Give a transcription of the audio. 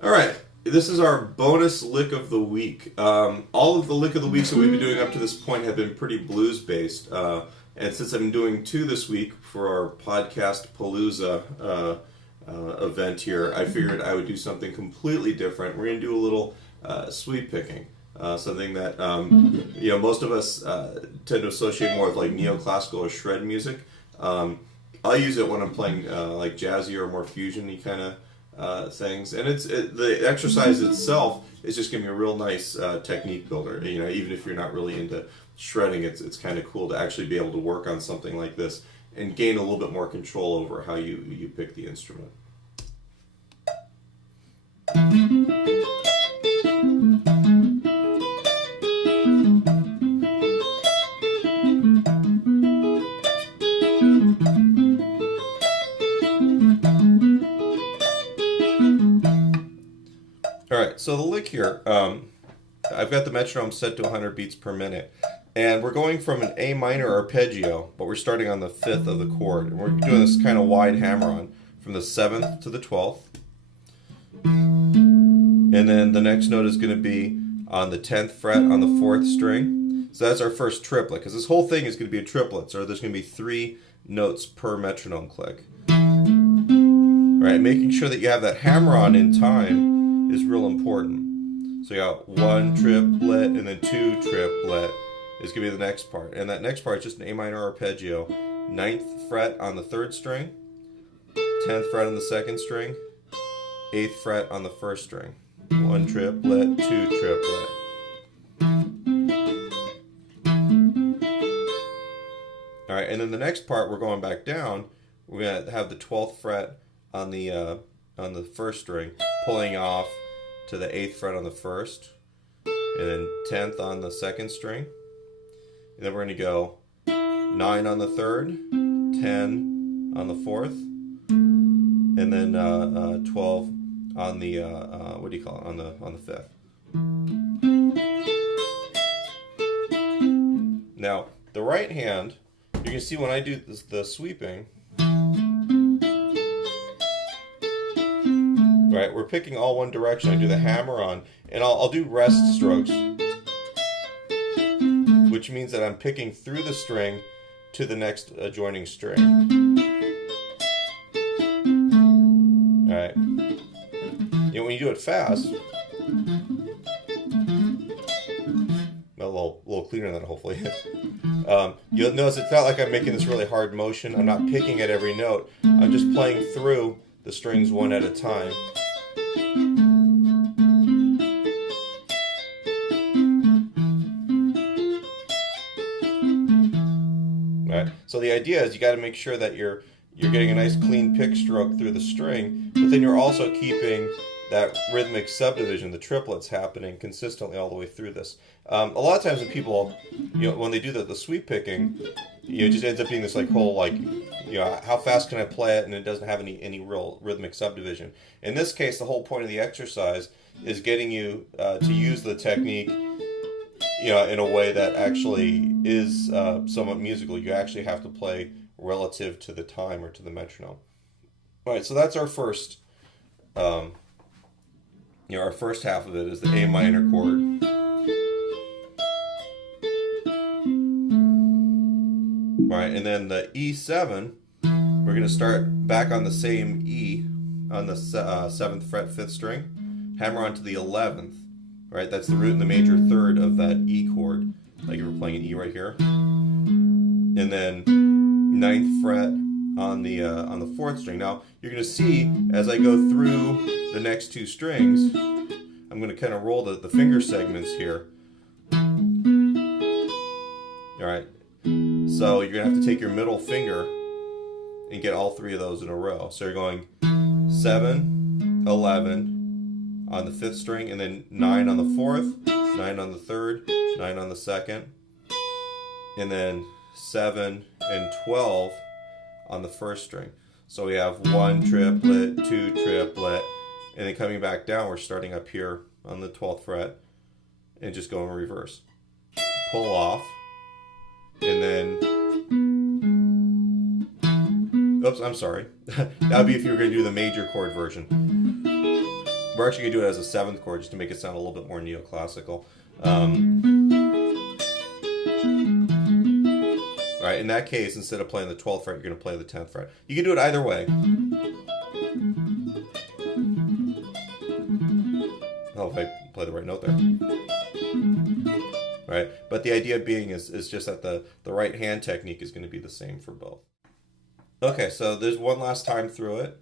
All right, this is our bonus lick of the week. All of the lick of the weeks that we've been doing up to this point have been pretty blues based. And since I'm doing two this week for our podcast Palooza event here, I figured I would do something completely different. We're going to do a little sweep picking. Something that most of us tend to associate more with like neoclassical or shred music. I'll use it when I'm playing like jazzy or more fusion-y kind of things, and the exercise itself is just gonna be a real nice technique builder. You know, even if you're not really into shredding, it's kind of cool to actually be able to work on something like this and gain a little bit more control over how you pick the instrument. Alright, so the lick here, I've got the metronome set to 100 beats per minute, and we're going from an A minor arpeggio, but we're starting on the 5th of the chord, and we're doing this kind of wide hammer-on from the 7th to the 12th, and then the next note is going to be on the 10th fret on the 4th string. So that's our first triplet, because this whole thing is going to be a triplet, so there's going to be 3 notes per metronome click. Alright, making sure that you have that hammer-on in time is real important. So you got 1 triplet and then 2 triplet is going to be the next part. And that next part is just an A minor arpeggio. 9th fret on the 3rd string, 10th fret on the 2nd string, 8th fret on the 1st string. 1 triplet, 2 triplet. Alright, and then the next part we're going back down. We're going to have the 12th fret on the 1st string, pulling off to the 8th fret on the 1st, and then 10th on the 2nd string, and then we're going to go 9 on the 3rd, 10 on the 4th, and then 12 on the what do you call it, on the 5th. Now the right hand, you can see when I do the sweeping. Right, we're picking all one direction. I do the hammer on, and I'll do rest strokes, which means that I'm picking through the string to the next adjoining string. Alright. You know, when you do it fast, a little cleaner than that, hopefully. You'll notice it's not like I'm making this really hard motion. I'm not picking at every note. I'm just playing through the strings one at a time. Right. So the idea is you got to make sure that you're getting a nice clean pick stroke through the string, but then you're also keeping that rhythmic subdivision, the triplets, happening consistently all the way through this. A lot of times when people, when they do the sweep picking, it just ends up being this like whole how fast can I play it, and it doesn't have any real rhythmic subdivision. In this case, the whole point of the exercise is getting you to use the technique, in a way that actually is somewhat musical. You actually have to play relative to the time or to the metronome. All right, so that's our first. Our first half of it is the A minor chord. Right, and then the E7, we're going to start back on the same E on the 7th fret, 5th string, hammer onto the 11th, right? That's the root and the major third of that E chord, like you were playing an E right here. And then 9th fret on the 4th string. Now, you're going to see as I go through the next 2 strings, I'm going to kind of roll the finger segments here. All right. So you're going to have to take your middle finger and get all 3 of those in a row. So you're going 7, 11 on the 5th string, and then 9 on the 4th, 9 on the 3rd, 9 on the 2nd, and then 7 and 12 on the 1st string. So we have 1 triplet, 2 triplet, and then coming back down, we're starting up here on the 12th fret and just going reverse. Pull off. And then, oops, I'm sorry. That would be if you were going to do the major chord version. we're actually going to do it as a 7th chord just to make it sound a little bit more neoclassical. Right, in that case, instead of playing the 12th fret, you're going to play the 10th fret. You can do it either way. Oh, if I play the right note there. Right, but the idea being is just that the right hand technique is going to be the same for both. Okay, so there's one last time through it.